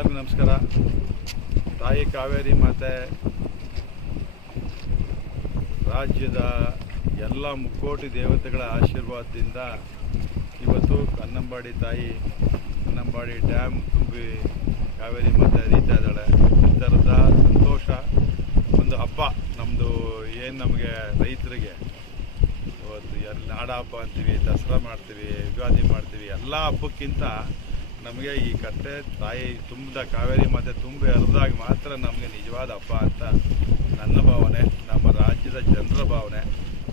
ಎಲ್ಲರಿಗೂ ನಮಸ್ಕಾರ. ತಾಯಿ ಕಾವೇರಿ ಮಾತೆ ರಾಜ್ಯದ ಎಲ್ಲ ಮುಕ್ಕೋಟಿ ದೇವತೆಗಳ ಆಶೀರ್ವಾದದಿಂದ ಇವತ್ತು ಕನ್ನಂಬಾಡಿ ತಾಯಿ ಕನ್ನಂಬಾಡಿ ಡ್ಯಾಮ್ ತುಂಬಿ ಕಾವೇರಿ ಮಾತೆ ಹರಿತಾ ಇದ್ದಾಳೆ. ಈ ಥರದ ಸಂತೋಷ ಒಂದು ಹಬ್ಬ ನಮ್ಮದು. ಏನು ನಮಗೆ ರೈತರಿಗೆ ಇವತ್ತು ನಾಡ ಹಬ್ಬ ಅಂತೀವಿ, ದಸರಾ ಮಾಡ್ತೀವಿ, ಯುಗಾದಿ ಮಾಡ್ತೀವಿ. ಎಲ್ಲ ಹಬ್ಬಕ್ಕಿಂತ ನಮಗೆ ಈ ಕಟ್ಟೆ ತಾಯಿ ತುಂಬಿದ ಕಾವೇರಿ ಮಾತೆ ತುಂಬಿ ಹರಿದಾಗ ಮಾತ್ರ ನಮಗೆ ನಿಜವಾದ ಹಬ್ಬ ಅಂತ ನನ್ನ ಭಾವನೆ, ನಮ್ಮ ರಾಜ್ಯದ ಜನರ ಭಾವನೆ.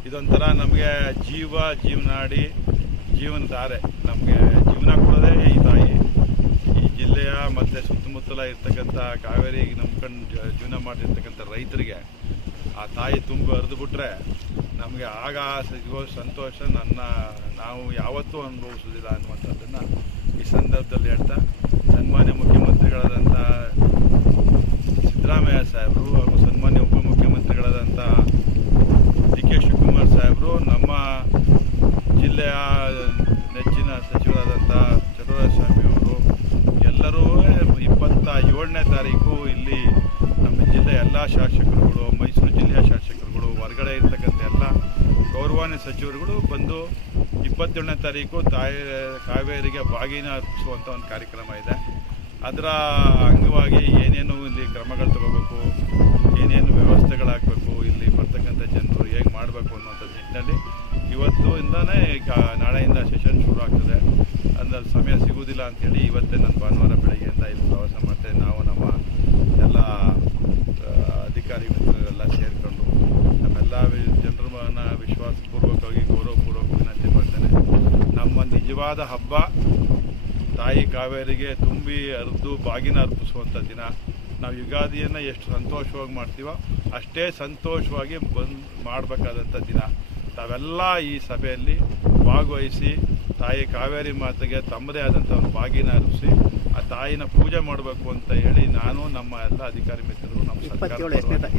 ಇದೊಂಥರ ನಮಗೆ ಜೀವನಾಡಿ ಜೀವನಧಾರೆ. ನಮಗೆ ಜೀವನ ಕೊಡೋದೇ ಈ ತಾಯಿ. ಈ ಜಿಲ್ಲೆಯ ಮತ್ತು ಸುತ್ತಮುತ್ತಲ ಇರ್ತಕ್ಕಂಥ ಕಾವೇರಿಗೆ ನಂಬ್ಕೊಂಡು ಜೀವನ ಮಾಡಿರ್ತಕ್ಕಂಥ ರೈತರಿಗೆ ಆ ತಾಯಿ ತುಂಬಿ ಹರಿದುಬಿಟ್ರೆ ನಮಗೆ ಆಗ ಸಿಗೋ ಸಂತೋಷ ನಾವು ಯಾವತ್ತೂ ಅನುಭವಿಸೋದಿಲ್ಲ ಅನ್ನುವಂಥದ್ದನ್ನು ಈ ಸಂದರ್ಭದಲ್ಲಿ ಹೇಳ್ತಾ, ಸನ್ಮಾನ್ಯ ಮುಖ್ಯಮಂತ್ರಿಗಳಾದಂಥ ಸಿದ್ದರಾಮಯ್ಯ ಸಾಹೇಬರು ಹಾಗೂ ಸನ್ಮಾನ್ಯ ಉಪಮುಖ್ಯಮಂತ್ರಿಗಳಾದಂಥ ಡಿ.ಕೆ. ಶಿವಕುಮಾರ್ ಸಾಹೇಬರು, ನಮ್ಮ ಜಿಲ್ಲೆಯ ನೆಚ್ಚಿನ ಸಚಿವರಾದಂಥ ಚಲುವರಾಯಸ್ವಾಮಿ ಅವರು ಎಲ್ಲರೂ 27ನೇ ತಾರೀಕು ಇಲ್ಲಿ ನಮ್ಮ ಜಿಲ್ಲೆಯ ಎಲ್ಲ ಶಾಸಕರುಗಳು, ಮೈಸೂರು ಜಿಲ್ಲೆಯ ಶಾಸಕರುಗಳು, ಹೊರಗಡೆ ಇರ್ತಕ್ಕಂಥ ಎಲ್ಲ ಗೌರವಾನ್ವಿತ ಸಚಿವರುಗಳು ಬಂದು 27ನೇ ತಾರೀಕು ತಾಯಿ ಕಾವೇರಿಗೆ ಬಾಗಿನ ಅರ್ಪಿಸುವಂಥ ಒಂದು ಕಾರ್ಯಕ್ರಮ ಇದೆ. ಅದರ ಅಂಗವಾಗಿ ಏನೇನು ಇಲ್ಲಿ ಕ್ರಮಗಳು ತಗೋಬೇಕು, ಏನೇನು ವ್ಯವಸ್ಥೆಗಳಾಗಬೇಕು, ಇಲ್ಲಿ ಬರ್ತಕ್ಕಂಥ ಜನರು ಹೇಗೆ ಮಾಡಬೇಕು ಅನ್ನೋಂಥ ನಿಟ್ಟಿನಲ್ಲಿ ಇವತ್ತಿಂದನೇ ನಾಳೆಯಿಂದ ಸೆಷನ್ ಶುರು ಆಗ್ತದೆ. ಅಂದರೆ ಸಮಯ ಸಿಗುವುದಿಲ್ಲ ಅಂಥೇಳಿ ಇವತ್ತೇ ನಾನು ಭಾನುವಾರ ಬೆಳಗ್ಗೆಯಿಂದ ಇಲ್ಲಿ ಪ್ರವಾಸ ಮಾಡ್ತೇನೆ. ನಾವು ನಮ್ಮ ಎಲ್ಲ ಅಧಿಕಾರಿ ಮಿತ್ರರೆಲ್ಲ ಸೇರಿಕೊಂಡು ನಮ್ಮೆಲ್ಲ ಜನರನ್ನ ವಿಶ್ವಾಸಪೂರ್ವಕವಾಗಿ ಗೌರವಪೂರ್ವಕ ವಿನಂತಿ ಮಾಡ್ತೇನೆ. ನಮ್ಮ ನಿಜವಾದ ಹಬ್ಬ ತಾಯಿ ಕಾವೇರಿಗೆ ತುಂಬಿ ಹರಿದು ಬಾಗಿನ ಅರ್ಪಿಸುವಂಥ ದಿನ. ನಾವು ಯುಗಾದಿಯನ್ನು ಎಷ್ಟು ಸಂತೋಷವಾಗಿ ಮಾಡ್ತೀವೋ ಅಷ್ಟೇ ಸಂತೋಷವಾಗಿ ಮಾಡಬೇಕಾದಂಥ ದಿನ. ತಾವೆಲ್ಲ ಈ ಸಭೆಯಲ್ಲಿ ಭಾಗವಹಿಸಿ ತಾಯಿ ಕಾವೇರಿ ಮಾತೆಗೆ ತಮ್ಮದೇ ಆದಂಥ ಒಂದು ಬಾಗಿನ ಅರ್ಪಿಸಿ ಆ ತಾಯಿನ ಪೂಜೆ ಮಾಡಬೇಕು ಅಂತ ಹೇಳಿ ನಾನು, ನಮ್ಮ ಎಲ್ಲ ಅಧಿಕಾರಿ ಮಿತ್ರರು, ನಮ್ಮ ಸರ್ಕಾರ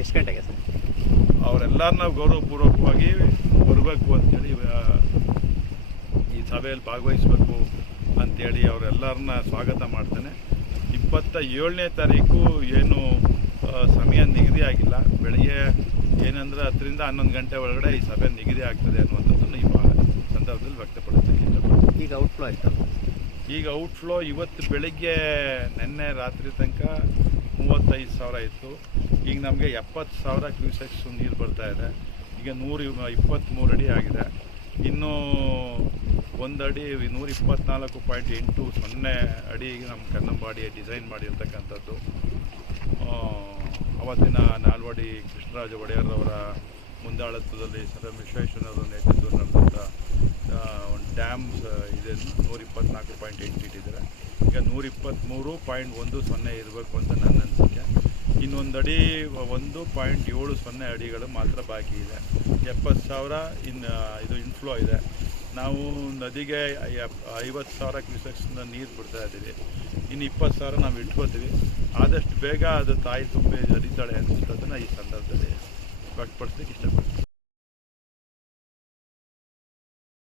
ಎಷ್ಟು ಗಂಟೆಗೆ ಸರ್ ಅವರೆಲ್ಲರನ್ನ ಗೌರವಪೂರ್ವಕವಾಗಿ ಬರಬೇಕು ಅಂಥೇಳಿ ಈ ಸಭೆಯಲ್ಲಿ ಭಾಗವಹಿಸಬೇಕು ಅಂಥೇಳಿ ಅವರೆಲ್ಲರನ್ನ ಸ್ವಾಗತ ಮಾಡ್ತೇನೆ. 27ನೇ ತಾರೀಕು ಏನು ಸಮಯ ನಿಗದಿ ಆಗಿಲ್ಲ. ಬೆಳಗ್ಗೆ ಏನಂದರೆ 10ರಿಂದ 11 ಗಂಟೆ ಒಳಗಡೆ ಈ ಸಭೆ ನಿಗದಿ ಆಗ್ತದೆ ಅನ್ನುವಂಥದ್ದನ್ನು ಈ ಸಂದರ್ಭದಲ್ಲಿ ವ್ಯಕ್ತಪಡಿಸೋಕ್ಕೆ ಇಷ್ಟಪಡ್ತೀನಿ. ಈಗ ಔಟ್ಫ್ಲೋ ಆಯಿತು. ಈಗ ಔಟ್ಫ್ಲೋ ಇವತ್ತು ಬೆಳಗ್ಗೆ ನಿನ್ನೆ ರಾತ್ರಿ ತನಕ 35,000 ಇತ್ತು. ಈಗ ನಮಗೆ 70,000 ಕ್ಯೂಸೆಕ್ಸ್ ನೀರು ಬರ್ತಾ ಇದೆ. ಈಗ 123 ಅಡಿ ಆಗಿದೆ. ಇನ್ನೂ ಒಂದು ಅಡಿ 124.80 ಅಡಿ ನಮ್ಮ ಕನ್ನಂಬಾಡಿ ಡಿಸೈನ್ ಮಾಡಿರ್ತಕ್ಕಂಥದ್ದು. ಅವತ್ತಿನ ನಾಲ್ವಡಿ ಕೃಷ್ಣರಾಜ ಒಡೆಯರ್ರವರ ಮುಂದಾಳತ್ವದಲ್ಲಿ ಸರ್ ವಿಶ್ವೇಶ್ವರಯ್ಯನವರ ನೇತೃತ್ವದಲ್ಲಿ ನಡೆದಂಥ ಒಂದು ಡ್ಯಾಮ್ಸ್ ಇದೆ. 124.8 ಇಟ್ಟಿದ್ದಾರೆ. ಈಗ 123.10 ಇರಬೇಕು ಅಂತ ನನ್ನ ಅನಿಸಿಕೆ. ಇನ್ನೊಂದು ಅಡಿ 1.70 ಅಡಿಗಳು ಮಾತ್ರ ಬಾಕಿ ಇದೆ. 70,000 ಇದು ಇನ್ಫ್ಲೋ ಇದೆ. ನಾವು ನದಿಗೆ 50,000 ಕ್ಯೂಸೆಕ್ಸ್ನ ನೀರು ಬಿಡ್ತಾ ಇದ್ದೀವಿ. ಇನ್ನು 20,000 ನಾವು ಇಟ್ಕೋತೀವಿ. ಆದಷ್ಟು ಬೇಗ ಅದು ತಾಯಿ ತುಂಬಿ ಹರಿತಾಳೆ ಅನ್ನೋಂಥದ್ದನ್ನು ಈ ಸಂದರ್ಭದಲ್ಲಿ ವ್ಯಕ್ತಪಡಿಸಲಿಕ್ಕೆ ಇಷ್ಟಪಡ್ತೀನಿ.